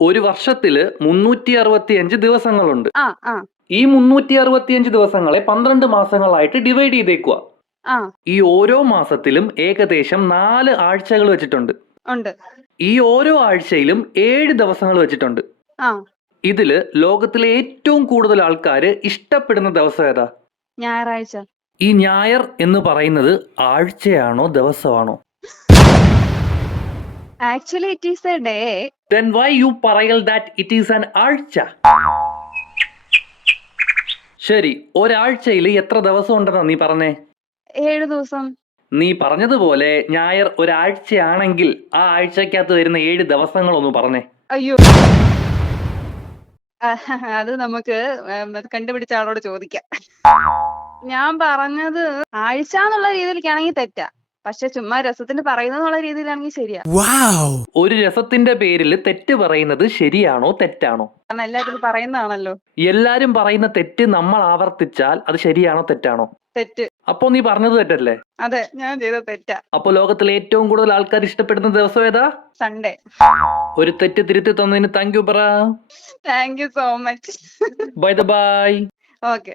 ഒരു വർഷത്തിൽ മുന്നൂറ്റി അറുപത്തിയഞ്ച് ദിവസങ്ങളുണ്ട്. ആ ആ. ഈ മുന്നൂറ്റി അറുപത്തിയഞ്ച് ദിവസങ്ങളെ പന്ത്രണ്ട് മാസങ്ങളായിട്ട് ഡിവൈഡ് ചെയ്തേക്കുക ആ. ഈ ഓരോ മാസത്തിലും ഏകദേശം നാല് ആഴ്ചകൾ വെച്ചിട്ടുണ്ട്. ഉണ്ട്. ഈ ഓരോ ആഴ്ചയിലും ഏഴ് ദിവസങ്ങൾ വെച്ചിട്ടുണ്ട്. ആ. ഇതിൽ ലോകത്തിലെ ഏറ്റവും കൂടുതൽ ആൾക്കാർ ഇഷ്ടപ്പെടുന്ന ദിവസം ഏതാ? ഞായറാഴ്ച. ഈ ഞായർ എന്ന് പറയുന്നത് ആഴ്ചയാണോ ദിവസമാണോ? Actually it is a day then why you പറയൽ ദാറ്റ് ഇറ്റ് ഈസ് ആൻ ആഴ്ച? ശരി ഒരാഴ്ചയിൽ എത്ര ദിവസം ഉണ്ടെന്നാ നീ പറഞ്ഞേ? ഏഴ് ദിവസം. നീ പറഞ്ഞതുപോലെ ഞായർ ഒരാഴ്ചയാണെങ്കിൽ ആ ആഴ്ചക്കകത്ത് വരുന്ന ഏഴ് ദിവസങ്ങളൊന്ന് പറഞ്ഞേ. അയ്യോ. അത് നമുക്ക് കണ്ടുപിടിച്ച ആളോട് ചോദിക്കാം. ഞാൻ പറഞ്ഞത് ആഴ്ച എന്നുള്ള രീതിയിലേക്കാണെങ്കിൽ തെറ്റാ. പക്ഷെ ചുമ്മാ രസത്തിന് പറയുന്നുള്ള രീതിയിലാണെങ്കിൽ ശരിയാ. ഒരു രസത്തിന്റെ പേരിൽ തെറ്റ് പറയുന്നത് ശരിയാണോ തെറ്റാണോ? കാരണം എല്ലാവരും പറയുന്നതാണല്ലോ. എല്ലാരും പറയുന്ന തെറ്റ് നമ്മൾ ആവർത്തിച്ചാൽ അത് ശരിയാണോ തെറ്റാണോ? തെറ്റ്. അപ്പൊ നീ പറഞ്ഞത് തെറ്റല്ലേ? അതെ ഞാൻ ചെയ്ത തെറ്റാ. അപ്പൊ ലോകത്തിലെ ഏറ്റവും കൂടുതൽ ആൾക്കാർ ഇഷ്ടപ്പെടുന്ന ദിവസം ഏതാ? സൺഡേ ഒരു തെറ്റ് തിരുത്തി തന്നതിന് താങ്ക് യു പറ. Thank you so much by the by okay